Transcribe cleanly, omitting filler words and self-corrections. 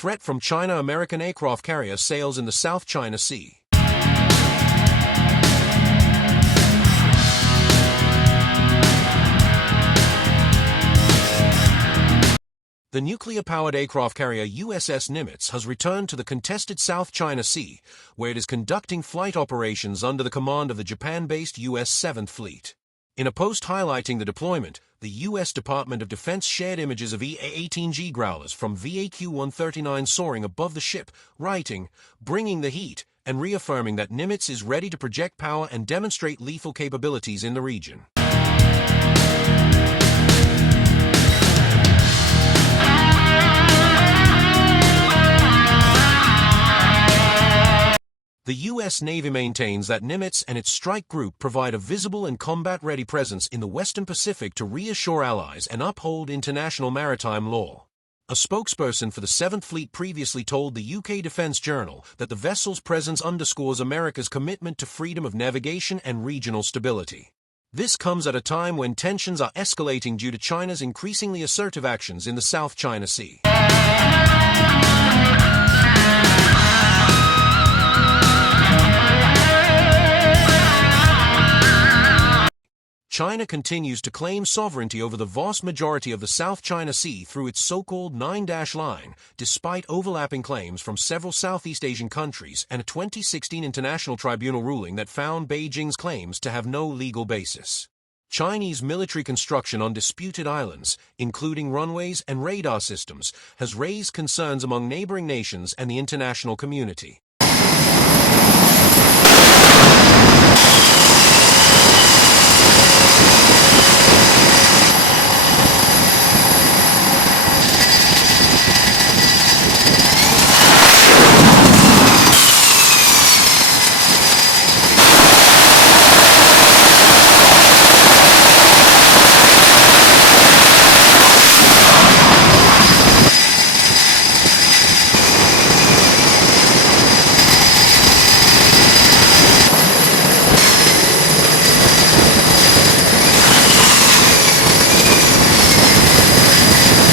threat from China-American aircraft carrier sails in the South China Sea. The nuclear-powered aircraft carrier USS Nimitz has returned to the contested South China Sea, where it is conducting flight operations under the command of the Japan-based U.S. 7th Fleet. In a post highlighting the deployment, the U.S. Department of Defense shared images of EA-18G Growlers from VAQ-139 soaring above the ship, writing, "Bringing the heat," and reaffirming that Nimitz is ready to project power and demonstrate lethal capabilities in the region. The U.S. Navy maintains that Nimitz and its strike group provide a visible and combat-ready presence in the Western Pacific to reassure allies and uphold international maritime law. A spokesperson for the 7th Fleet previously told the UK Defense Journal that the vessel's presence underscores America's commitment to freedom of navigation and regional stability. This comes at a time when tensions are escalating due to China's increasingly assertive actions in the South China Sea. China continues to claim sovereignty over the vast majority of the South China Sea through its so-called 9-dash line, despite overlapping claims from several Southeast Asian countries and a 2016 international tribunal ruling that found Beijing's claims to have no legal basis. Chinese military construction on disputed islands, including runways and radar systems, has raised concerns among neighboring nations and the international community.